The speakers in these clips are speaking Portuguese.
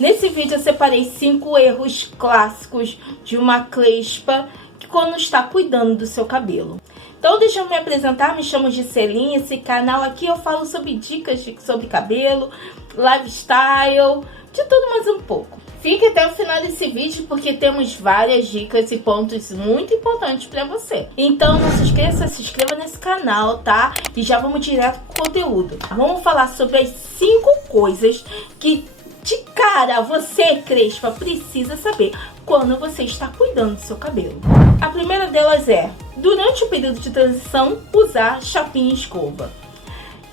Nesse vídeo eu separei 5 erros clássicos de uma crespa que quando está cuidando do seu cabelo. Então deixa eu me apresentar, me chamo Giselinha. Esse canal aqui eu falo sobre dicas sobre cabelo, lifestyle, de tudo mais um pouco. Fique até o final desse vídeo porque temos várias dicas e pontos muito importantes para você. Então não se esqueça, se inscreva nesse canal, tá? E já vamos direto pro conteúdo. Vamos falar sobre as 5 coisas que de cara você, crespa, precisa saber quando você está cuidando do seu cabelo. A primeira delas é, durante o período de transição, usar chapinha e escova.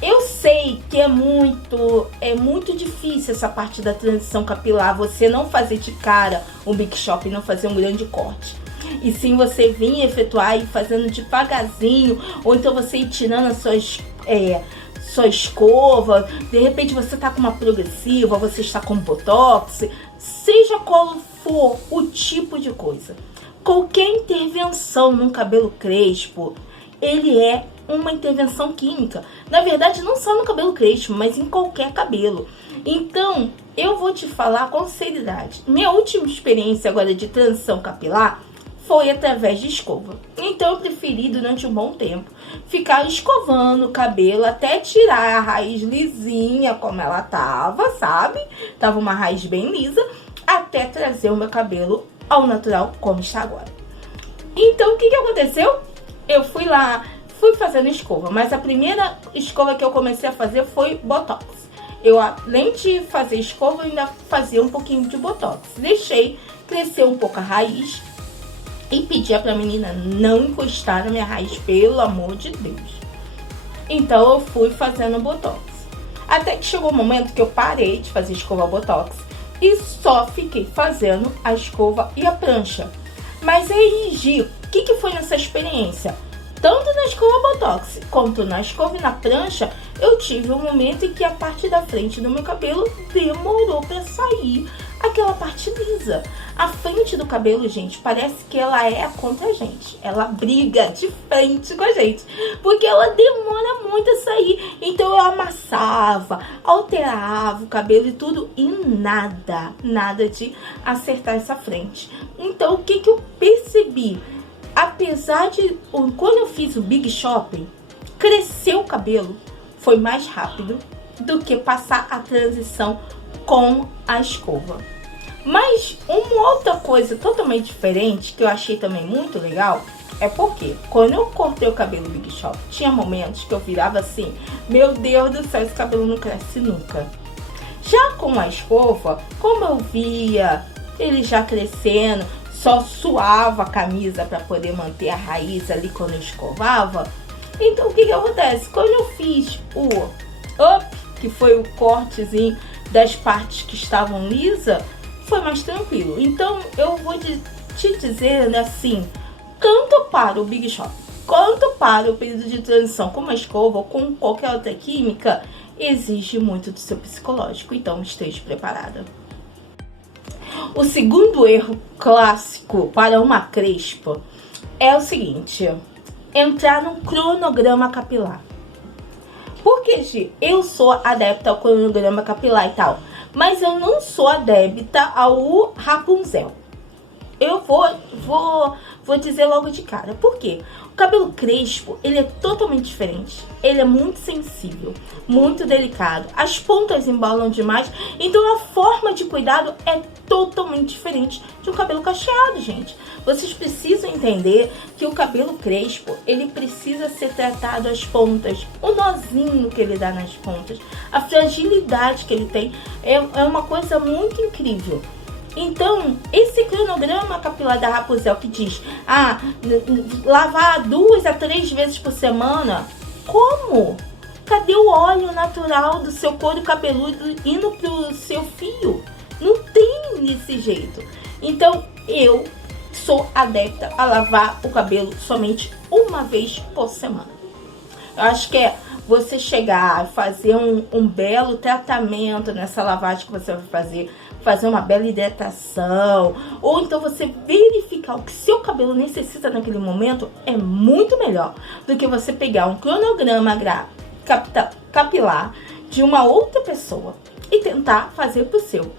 Eu sei que é muito difícil essa parte da transição capilar, você não fazer de cara um big shop e não fazer um grande corte. E sim você vir efetuar e fazendo devagarzinho, ou então você ir tirando as sua escova, de repente você tá com uma progressiva, você está com botox, seja qual for o tipo de coisa. Qualquer intervenção num cabelo crespo, ele é uma intervenção química. Na verdade, não só no cabelo crespo, mas em qualquer cabelo. Então, eu vou te falar com seriedade. Minha última experiência agora de transição capilar foi através de escova. Então, eu preferi, durante um bom tempo, ficar escovando o cabelo até tirar a raiz lisinha como ela tava, sabe? Tava uma raiz bem lisa, até trazer o meu cabelo ao natural como está agora. Então, o que aconteceu? Eu fui fazendo escova, mas a primeira escova que eu comecei a fazer foi botox. Eu, além de fazer escova, eu ainda fazia um pouquinho de botox. Deixei crescer um pouco a raiz e pedia pra menina não encostar na minha raiz, pelo amor de Deus. Então eu fui fazendo botox. Até que chegou o momento que eu parei de fazer escova botox e só fiquei fazendo a escova e a prancha. Mas aí, Gi, o que foi nessa experiência? Tanto na escova botox quanto na escova e na prancha, eu tive um momento em que a parte da frente do meu cabelo demorou para sair aquela parte lisa. A frente do cabelo, gente, parece que ela é contra a gente. Ela briga de frente com a gente, porque ela demora muito a sair. Então eu amassava, alterava o cabelo e tudo, e nada de acertar essa frente. Então o que eu percebi? Apesar de, quando eu fiz o Big Shopping, cresceu o cabelo, foi mais rápido do que passar a transição com a escova. Mas uma outra coisa totalmente diferente, que eu achei também muito legal, é porque quando eu cortei o cabelo Big Shop, tinha momentos que eu virava assim, meu Deus do céu, esse cabelo não cresce nunca. Já com a escova, como eu via ele já crescendo, só suava a camisa para poder manter a raiz ali quando eu escovava. Então o que acontece? Quando eu fiz o up, que foi o cortezinho das partes que estavam lisas, foi mais tranquilo. Então eu vou te dizer assim, tanto para o Big Shop quanto para o período de transição com uma escova ou com qualquer outra química, exige muito do seu psicológico, então esteja preparada. O segundo erro clássico para uma crespa é o seguinte: entrar num cronograma capilar. Porque, Gi, eu sou adepta ao cronograma capilar e tal, mas eu não sou adepta ao Rapunzel. Eu vou dizer logo de cara. Por quê? O cabelo crespo, ele é totalmente diferente. Ele é muito sensível, muito delicado. As pontas embolam demais. Então a forma de cuidado é totalmente diferente de um cabelo cacheado, gente. Vocês precisam entender que o cabelo crespo, ele precisa ser tratado às pontas. O nozinho que ele dá nas pontas, a fragilidade que ele tem, é uma coisa muito incrível. Então, esse cronograma capilar da Rapunzel que diz, lavar 2 a 3 vezes por semana, como? Cadê o óleo natural do seu couro cabeludo indo pro seu fio? Não tem desse jeito. Então, eu sou adepta a lavar o cabelo somente uma vez por semana. Eu acho que é você chegar, fazer um belo tratamento nessa lavagem que você vai fazer uma bela hidratação, ou então você verificar o que seu cabelo necessita naquele momento, é muito melhor do que você pegar um cronograma capilar de uma outra pessoa e tentar fazer pro seu.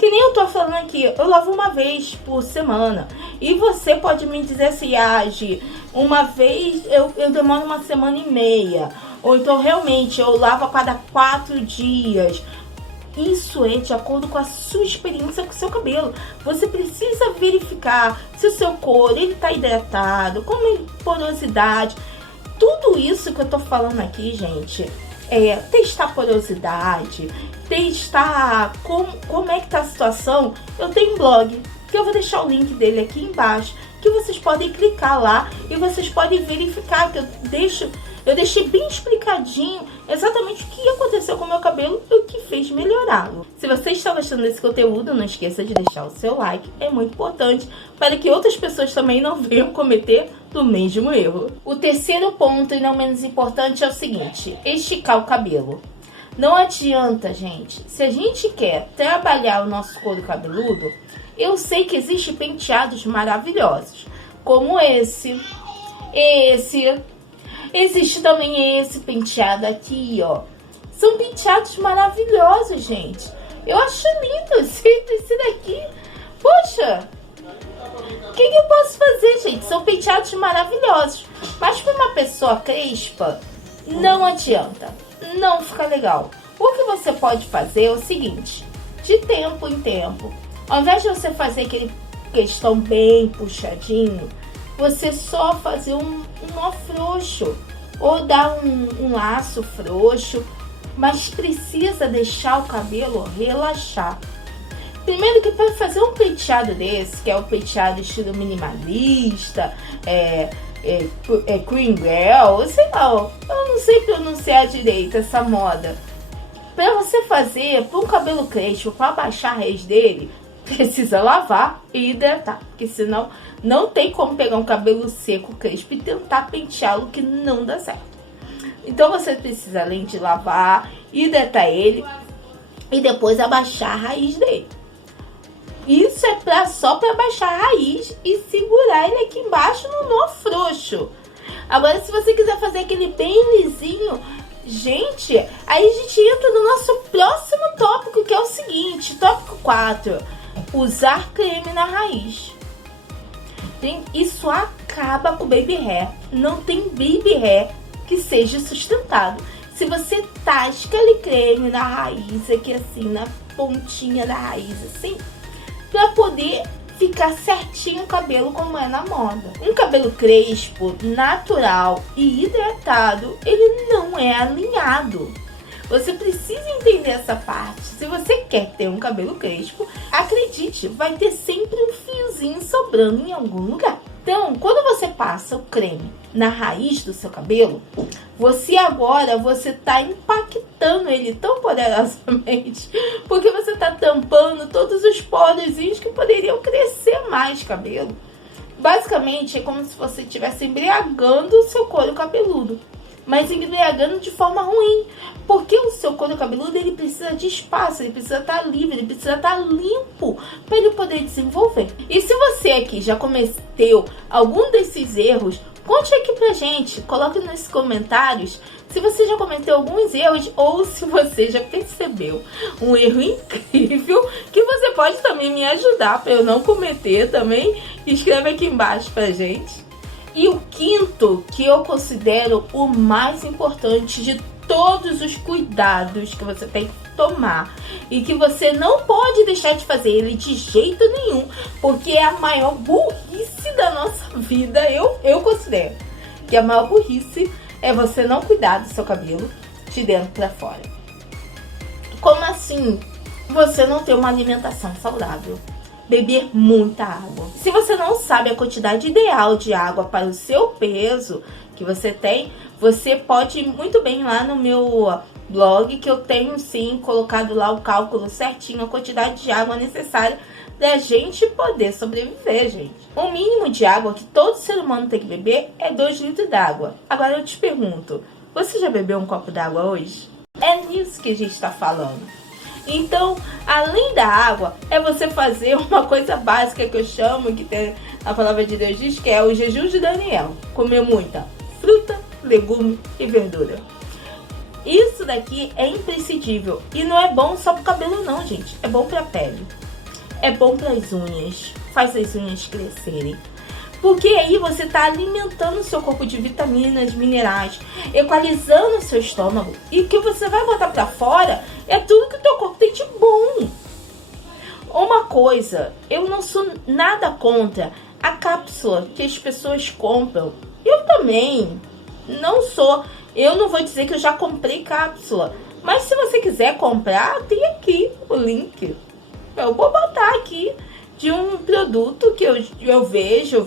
Que nem eu tô falando aqui, eu lavo uma vez por semana. E você pode me dizer assim, Gi, uma vez eu demoro uma semana e meia. Ou então realmente eu lavo a cada 4 dias. Isso é de acordo com a sua experiência com o seu cabelo. Você precisa verificar se o seu couro ele tá hidratado, como é porosidade. Tudo isso que eu tô falando aqui, gente, é testar porosidade, testar como é que tá a situação. Eu tenho um blog, que eu vou deixar o link dele aqui embaixo, que vocês podem clicar lá e vocês podem verificar, que eu deixei bem explicadinho exatamente o que aconteceu com o meu cabelo e o que fez melhorá-lo. Se você está gostando desse conteúdo, não esqueça de deixar o seu like, é muito importante para que outras pessoas também não venham cometer do mesmo erro. O terceiro ponto, e não menos importante, é o seguinte: esticar o cabelo. Não adianta, gente, se a gente quer trabalhar o nosso couro cabeludo, eu sei que existem penteados maravilhosos, como esse. Existe também esse penteado aqui, ó. São penteados maravilhosos, gente. Eu acho lindo esse daqui. Poxa, o que eu posso fazer, gente? São penteados maravilhosos. Mas para uma pessoa crespa, não adianta. Não fica legal. O que você pode fazer é o seguinte: de tempo em tempo, ao invés de você fazer aquele questão bem puxadinho, você só fazer um nó frouxo ou dar um laço frouxo, mas precisa deixar o cabelo relaxar. Primeiro que para fazer um penteado desse, que é o penteado estilo minimalista, cream girl, sei lá, eu não sei pronunciar direito essa moda. Para você fazer para um cabelo crespo, para baixar a raiz dele, precisa lavar e hidratar, porque senão não tem como pegar um cabelo seco, crespo e tentar penteá-lo, que não dá certo. Então você precisa, além de lavar, hidratar ele e depois abaixar a raiz dele. Isso é só para baixar a raiz e segurar ele aqui embaixo no nó frouxo. Agora, se você quiser fazer aquele bem lisinho, gente, aí a gente entra no nosso próximo tópico, que é o seguinte, tópico 4. Usar creme na raiz. Isso acaba com o baby hair. Não tem baby hair que seja sustentado. Se você tasca aquele creme na raiz, aqui assim, na pontinha da raiz, assim, pra poder ficar certinho o cabelo como é na moda. Um cabelo crespo, natural e hidratado, ele não é alinhado. Você precisa entender essa parte. Se você quer ter um cabelo crespo, acredite, vai ter sempre um fiozinho sobrando em algum lugar. Então, quando você passa o creme na raiz do seu cabelo, você está impactando ele tão poderosamente, porque você está tampando todos os porozinhos que poderiam crescer mais cabelo. Basicamente, é como se você estivesse embriagando o seu couro cabeludo, mas embriagando de forma ruim, porque o seu couro cabeludo ele precisa de espaço, ele precisa estar livre, ele precisa estar limpo para ele poder desenvolver. E se você aqui já cometeu algum desses erros, conte aqui pra gente, coloque nos comentários se você já cometeu alguns erros ou se você já percebeu um erro incrível que você pode também me ajudar para eu não cometer também. Escreve aqui embaixo pra gente. E o quinto, que eu considero o mais importante de todos os cuidados que você tem que tomar e que você não pode deixar de fazer ele de jeito nenhum, porque é a maior burrice da nossa vida, eu considero que a maior burrice é você não cuidar do seu cabelo de dentro para fora. Como assim você não ter uma alimentação saudável? Beber muita água. Se você não sabe a quantidade ideal de água para o seu peso que você tem, você pode ir muito bem lá no meu blog, que eu tenho sim colocado lá o cálculo certinho, a quantidade de água necessária da gente poder sobreviver, gente. O mínimo de água que todo ser humano tem que beber é 2 litros d'água. Agora eu te pergunto, você já bebeu um copo d'água hoje? É nisso que a gente está falando. Então, além da água, é você fazer uma coisa básica que eu chamo, que tem a palavra de Deus diz, que é o jejum de Daniel. Comer muita fruta, legume e verdura. Isso daqui é imprescindível. E não é bom só pro cabelo não, gente. É bom pra pele. é bom para as unhas, faz as unhas crescerem. Porque aí você está alimentando o seu corpo de vitaminas, minerais, equalizando o seu estômago. E o que você vai botar para fora é tudo que o teu corpo tem de bom. Uma coisa, eu não sou nada contra a cápsula que as pessoas compram. Eu também não sou. Eu não vou dizer que eu já comprei cápsula. Mas se você quiser comprar, tem aqui o link. Eu vou botar aqui de um produto que eu vejo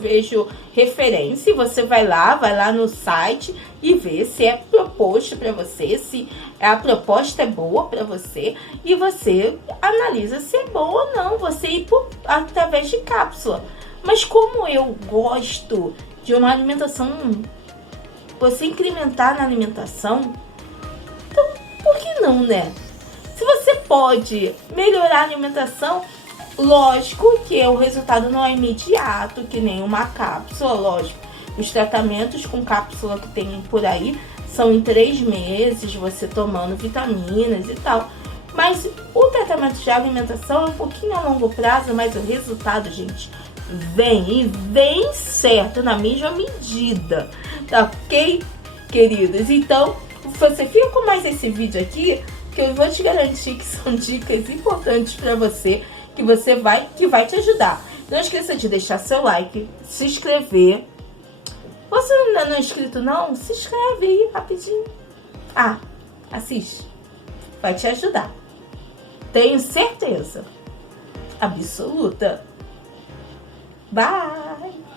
referência, e você vai lá no site e vê se é proposto para você, se a proposta é boa para você, e você analisa se é bom ou não, você ir através de cápsula. Mas como eu gosto de uma alimentação, você incrementar na alimentação, então por que não, né? Se você pode melhorar a alimentação, lógico que o resultado não é imediato, que nem uma cápsula, lógico. Os tratamentos com cápsula que tem por aí são em 3 meses, você tomando vitaminas e tal. Mas o tratamento de alimentação é um pouquinho a longo prazo, mas o resultado, gente, vem certo, na mesma medida, tá ok, queridos? Então, você fica com mais esse vídeo aqui, que eu vou te garantir que são dicas importantes para você, que vai te ajudar. Não esqueça de deixar seu like, se inscrever. Você ainda não é inscrito não? Se inscreve aí rapidinho. Assiste. Vai te ajudar. Tenho certeza absoluta. Bye!